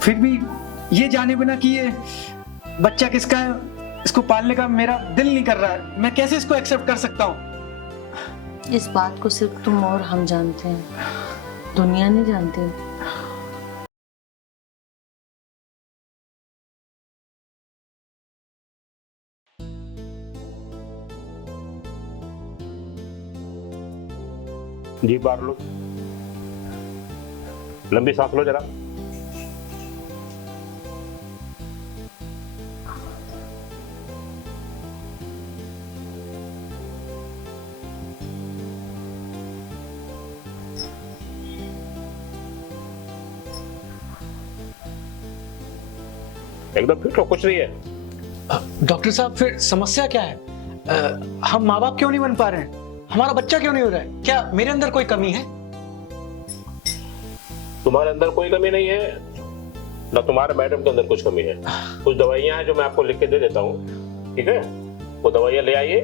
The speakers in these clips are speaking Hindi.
फिर भी ये जाने बिना कि ये बच्चा किसका है, इसको पालने का मेरा दिल नहीं कर रहा है। मैं कैसे इसको एक्सेप्ट कर सकता हूँ? इस बात को सिर्फ तुम और हम जानते हैं, दुनिया नहीं जानती। जी बाहर लो, लंबी सांस लो जरा। एकदम फिट हो, कुछ नहीं है। डॉक्टर साहब फिर समस्या क्या है? हम माँ बाप क्यों नहीं बन पा रहे हैं? हमारा बच्चा क्यों नहीं हो रहा है? क्या मेरे अंदर कोई कमी है? तुम्हारे अंदर कोई कमी नहीं है, ना तुम्हारे मैडम के अंदर कुछ कमी है। कुछ दवाइयां हैं जो मैं आपको लिख के दे देता हूँ, ठीक है? वो दवाइयां ले आइए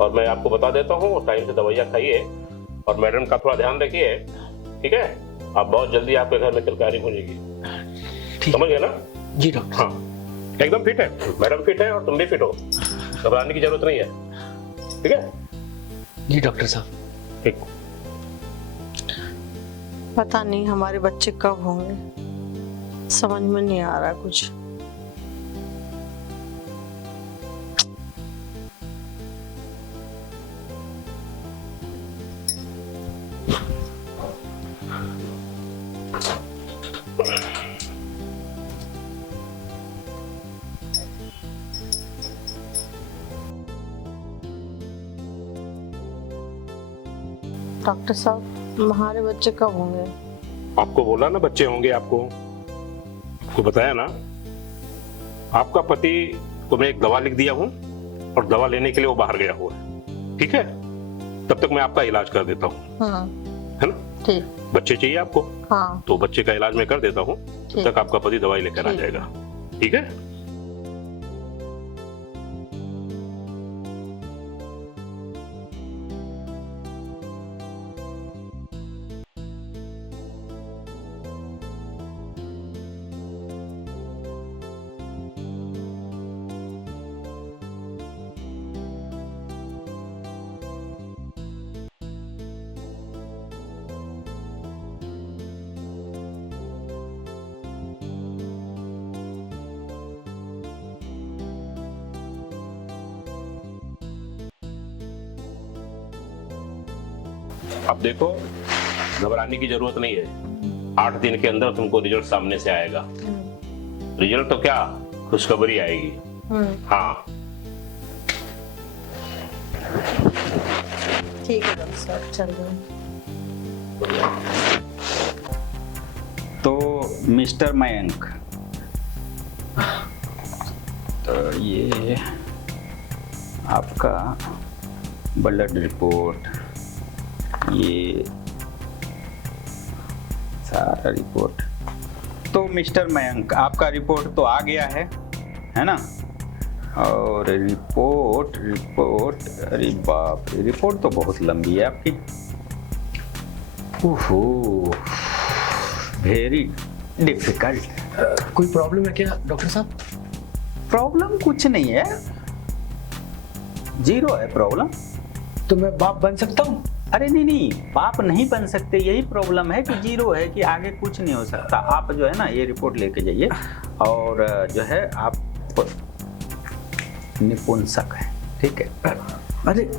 और मैं आपको बता देता हूँ, टाइम से दवाइयां खाइए और मैडम का थोड़ा ध्यान रखिए, ठीक है? आप बहुत जल्दी आपके घर में किलकारी हो जाएगी, समझ गए ना? जी डॉक्टर। हाँ, एकदम फिट है, मैडम फिट है और तुम भी फिट हो, घबराने की जरूरत नहीं है, ठीक है? जी डॉक्टर साहब। ठीक। पता नहीं हमारे बच्चे कब होंगे, समझ में नहीं आ रहा कुछ। डॉक्टर साहब हमारे बच्चे कब होंगे? आपको बोला ना बच्चे होंगे, आपको बताया ना। आपका पति को मैं एक दवा लिख दिया हूँ और दवा लेने के लिए वो बाहर गया हुआ है, ठीक है? तब तक मैं आपका इलाज कर देता हूँ, हाँ है ना? ठीक। बच्चे चाहिए आपको? हाँ तो बच्चे का इलाज मैं कर देता हूँ, तब तक आपका पति दवाई लेकर आ जाएगा, ठीक है? अब देखो, घबराने की जरूरत नहीं है, 8 दिन के अंदर तुमको रिजल्ट सामने से आएगा। रिजल्ट तो क्या, खुशखबरी आएगी। हाँ ठीक है डॉक्टर साहब, चल रहे। तो मिस्टर मयंक, तो ये आपका ब्लड रिपोर्ट, ये सारा रिपोर्ट। तो मिस्टर मयंक, आपका रिपोर्ट तो आ गया है ना? और रिपोर्ट, अरे बाप रे, रिपोर्ट तो बहुत लंबी है आपकी। ओहो, वेरी डिफिकल्ट। कोई प्रॉब्लम है क्या डॉक्टर साहब? प्रॉब्लम कुछ नहीं है, 0 है प्रॉब्लम। तो मैं बाप बन सकता हूँ? अरे नहीं, बाप नहीं बन सकते, यही प्रॉब्लम है कि 0 है, कि आगे कुछ नहीं हो सकता। आप जो है ना ये रिपोर्ट लेके जाइए और जो है आप निपुंसक है, ठीक है? अरे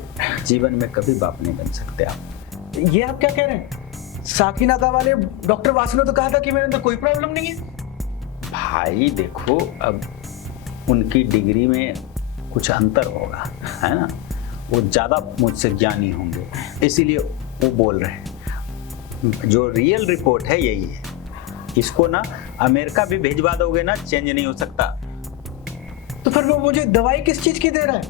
जीवन में कभी बाप नहीं बन सकते आप। ये आप क्या कह रहे हैं? साकीनाका वाले डॉक्टर वासु ने तो कहा था कि मेरे अंदर कोई प्रॉब्लम नहीं है। भाई देखो, अब उनकी डिग्री में कुछ अंतर होगा, है ना? वो ज़्यादा मुझसे ज्ञानी होंगे, इसीलिए वो बोल रहे हैं। जो रियल रिपोर्ट है यही है। इसको ना अमेरिका भी भिजवा दोगे ना, चेंज नहीं हो सकता। तो फिर वो मुझे दवाई किस चीज की दे रहा है?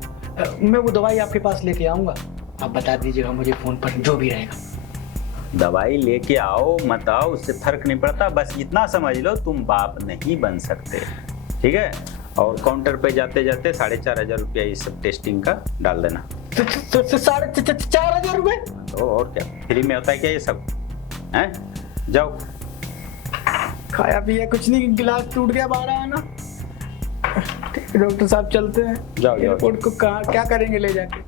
मैं वो दवाई आपके पास लेके आऊंगा, आप बता दीजिएगा मुझे फोन पर, जो भी रहेगा। दवाई लेके आओ मत आओ उससे फर्क नहीं पड़ता, बस इतना समझ लो तुम बाप नहीं बन सकते, ठीक है? और काउंटर पे जाते जाते 4,500 रुपया इस सब टेस्टिंग का डाल देना। 4,500 रुपए? तो और क्या, फ्री में होता है क्या ये सब? हैं? जाओ। खाया पिया कुछ नहीं, गिलास टूट गया बाहर आना। ठीक है डॉक्टर साहब, चलते हैं। जाओ, जाओ। एयरपोर्ट को क्या करेंगे ले जाके?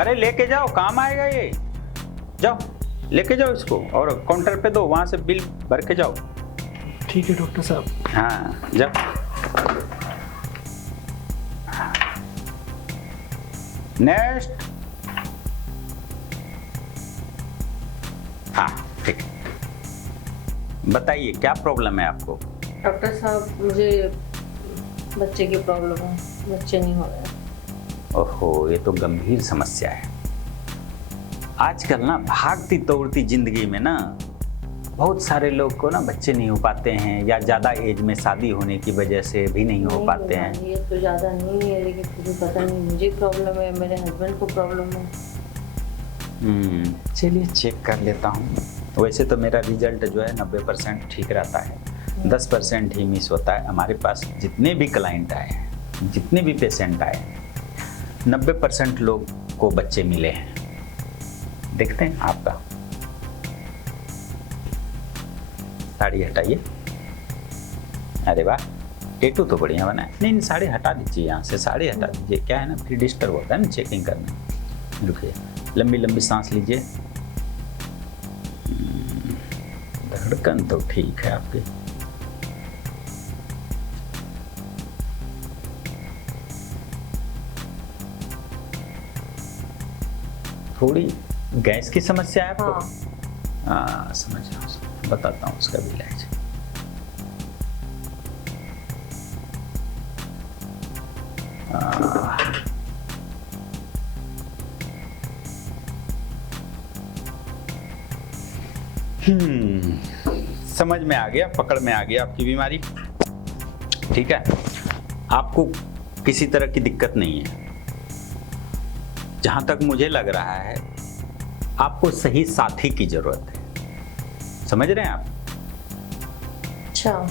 अरे लेके जाओ, काम आएगा ये। जाओ लेके जाओ इसको और काउंटर पे दो, वहां से बिल भर के जाओ। ठीक है डॉक्टर साहब। हाँ जाओ। नेक्स्ट। हाँ ठीक है, बताइए क्या प्रॉब्लम है आपको? डॉक्टर साहब मुझे बच्चे की प्रॉब्लम है, बच्चे नहीं हो रहे। ओहो, ये तो गंभीर समस्या है। आजकल ना भागती दौड़ती जिंदगी में ना बहुत सारे लोग को ना बच्चे नहीं हो पाते हैं, या ज़्यादा एज में शादी होने की वजह से भी नहीं हो पाते हैं। ये तो ज़्यादा नहीं है, लेकिन फिर भी पता नहीं मुझे प्रॉब्लम है, मेरे हस्बैंड को प्रॉब्लम है। चलिए चेक कर लेता हूँ। वैसे तो मेरा रिजल्ट जो है 90% ठीक रहता है, 10% ही मिस होता है। हमारे पास जितने भी क्लाइंट आए हैं, जितने भी पेशेंट आए हैं, 90% लोग को बच्चे मिले हैं। देखते हैं आपका। साड़ी हटाइए। अरे वाह, टेटू तो बढ़िया बना है। नहीं साड़ी हटा दीजिए, यहाँ से साड़ी हटा दीजिए। क्या है ना, फिर डिस्टर्ब होता है ना चेकिंग करना। रुकिए, लंबी लंबी सांस लीजिए। धड़कन तो ठीक है आपकी। थोड़ी गैस की समस्या है आपको? हाँ समझ रहा हूँ, बताता हूँ उसका भी इलाज। समझ में आ गया, पकड़ में आ गया आपकी बीमारी। ठीक है, आपको किसी तरह की दिक्कत नहीं है। जहां तक मुझे लग रहा है आपको सही साथी की जरूरत है। समझ रहे हैं आप? अच्छा,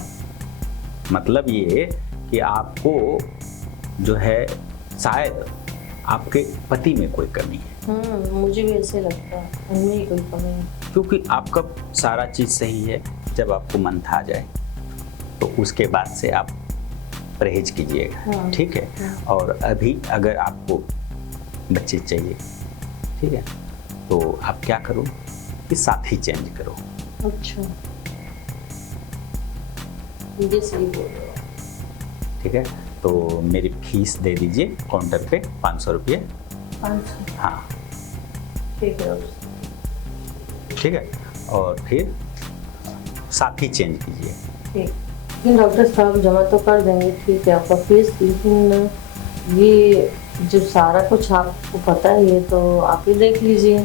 मतलब ये कि आपको जो है शायद आपके पति में कोई कमी है। मुझे भी ऐसे लगता है, उनमें ही कोई कमी है। क्योंकि आपका सारा चीज सही है। जब आपको मन था जाए तो उसके बाद से आप परहेज कीजिएगा। ठीक है, और अभी अगर आपको बच्चे चाहिए, ठीक है, तो आप क्या करो कि साथी चेंज करो। अच्छा, ये सही बोल रहे हो। ठीक है, तो मेरी फीस दे दीजिए काउंटर पे 500 रुपये। 500? हाँ ठीक है। ठीक है, और फिर साथी चेंज कीजिए। ठीक, लेकिन डॉक्टर साहब जमा तो कर देंगे, ठीक है, आपका फीस, लेकिन ये जो सारा कुछ आपको पता है, ये तो आप ही देख लीजिए।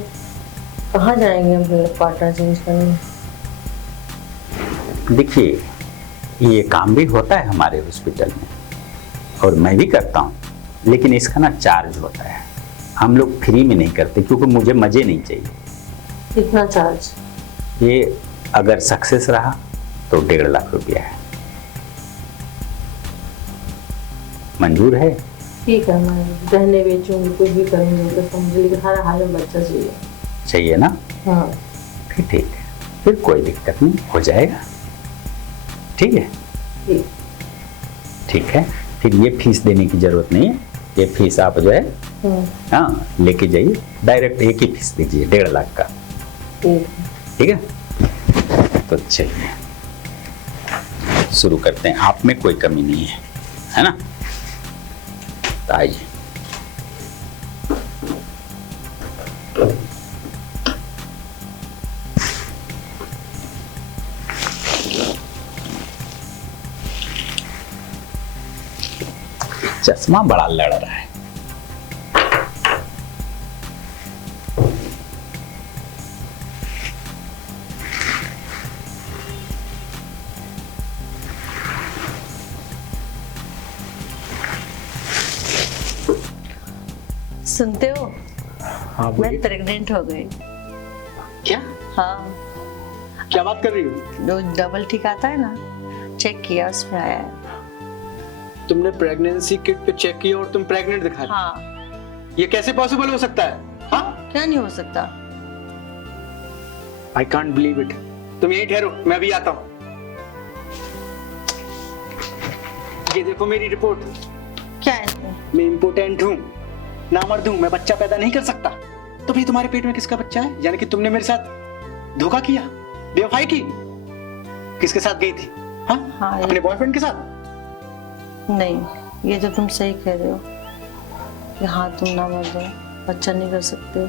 कहाँ जाएंगे हम फिर पार्टनर चेंज करने? देखिए, ये काम भी होता है हमारे हॉस्पिटल में और मैं भी करता हूँ, लेकिन इसका ना चार्ज होता है। हम लोग फ्री में नहीं करते क्योंकि मुझे मजे नहीं चाहिए। कितना चार्ज? ये अगर सक्सेस रहा तो 1.5 लाख रुपया है। मंजूर है? ठीक है, मैं गहने बेचूंगी, कुछ भी करूंगी, तो मुझे लेकिन हर हाल में बच्चा चाहिए। चाहिए ना? हाँ फिर ठीक है, फिर कोई दिक्कत नहीं, हो जाएगा। ठीक है? ठीक। ठीक है, फिर ये फीस देने की जरूरत नहीं है। ये फीस आप जो है हाँ लेके जाइए, डायरेक्ट एक ही फीस दीजिए 1.5 लाख का। ठीक है, तो चलिए शुरू करते हैं। आप में कोई कमी नहीं है ना? तो आइए। चश्मा बड़ा लड़ रहा है। सुनते हो? हाँ मैं बोलिए। प्रेग्नेंट हो गई। क्या हाँ, क्या बात कर रही हो? जो डबल टिक आता है ना, चेक किया, उसमें आया है। तुमने प्रेगनेंसी किट पे चेक किया और तुम प्रेग्नेंट दिखा रही? हाँ। ये कैसे पॉसिबल हो सकता है? हाँ, क्या नहीं हो सकता? I can't believe it. तुम यहीं ठहरो, मैं भी आता हूँ। ये देखो मेरी रिपोर्ट। क्या है इसमें? मैं इम्पोर्टेंट हूँ, नामर्द हूँ, मैं बच्चा पैदा नहीं कर सकता। तो फिर तुम्हारे पेट में किसका बच्चा है? यानी कि तुमने मेरे साथ धोखा किया, बेवफाई की। किसके साथ गई थी? हाँ, हाँ, अपने बॉयफ्रेंड के साथ? नहीं, ये तो तुम सही कह रहे हो कि हाँ तुम ना मर जाओ, बच्चा नहीं कर सकते हो,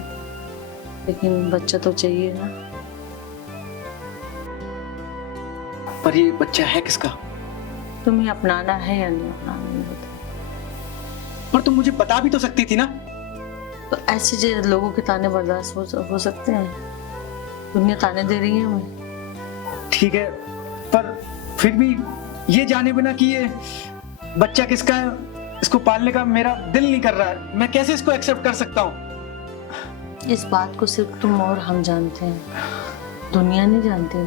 लेकिन बच्चा तो चाहिए ना। पर ये बच्चा है किसका? तुम्हें अपनाना है या नहीं अपनाना, ये बताओ। पर तुम मुझे बता भी तो सकती थी ना। तो ऐसे जो लोगों के ताने बर्दाश्त हो सकते हैं? दुनिया ताने दे रही है हमें। ठीक है, पर फिर भी ये जाने बिना कि ये बच्चा किसका है, इसको पालने का मेरा दिल नहीं कर रहा है। मैं कैसे इसको एक्सेप्ट कर सकता हूँ? इस बात को सिर्फ तुम और हम जानते हैं, दुनिया नहीं जानती।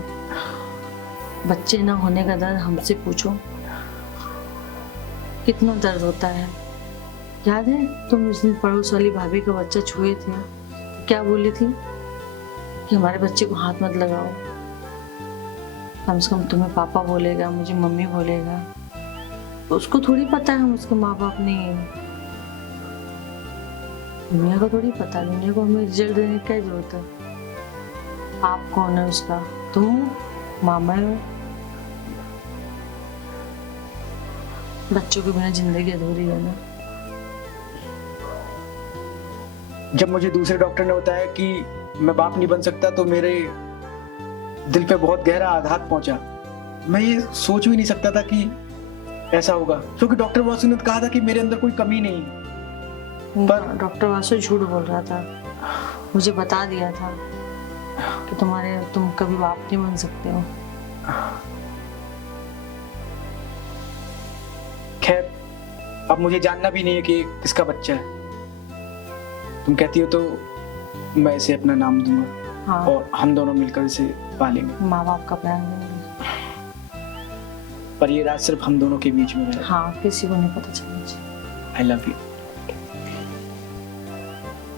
बच्चे ना होने का दर्द हमसे पूछो, कितना दर्द होता है। याद है तुम उस दिन पड़ोस वाली भाभी का बच्चा छुए थे, क्या बोली थी कि हमारे बच्चे को हाथ मत लगाओ, कम से कम तुम्हें पापा बोलेगा, मुझे मम्मी बोलेगा। तो उसको थोड़ी पता है हम उसके माँ बाप नहीं है। दुनिया को थोड़ी पता, दुनिया को हमें रिजल्ट देने की क्या जरूरत है? आप कौन है उसका? तुम मामा हो। बच्चों के बिना जिंदगी अधूरी है ना। जब मुझे दूसरे डॉक्टर ने बताया कि मैं बाप नहीं बन सकता तो मेरे दिल पे बहुत गहरा आघात पहुंचा। मैं ये सोच भी नहीं सकता था कि ऐसा होगा, क्योंकि डॉक्टर वासु ने कहा था कि मेरे अंदर कोई कमी नहीं है। पर डॉक्टर वासु झूठ बोल रहा था, मुझे बता दिया था कि तुम कभी बाप नहीं बन सकते हो। खैर, अब मुझे जानना भी नहीं है कि किसका बच्चा है। तुम कहती हो तो मैं इसे अपना नाम दूंगा। हाँ, और हम दोनों मिलकर इसे पालेंगे। माँ बाप का प्यार देंगे। पर ये राज सिर्फ हम दोनों के बीच में रहे। हाँ, किसी को नहीं पता चलना चाहिए। I love you.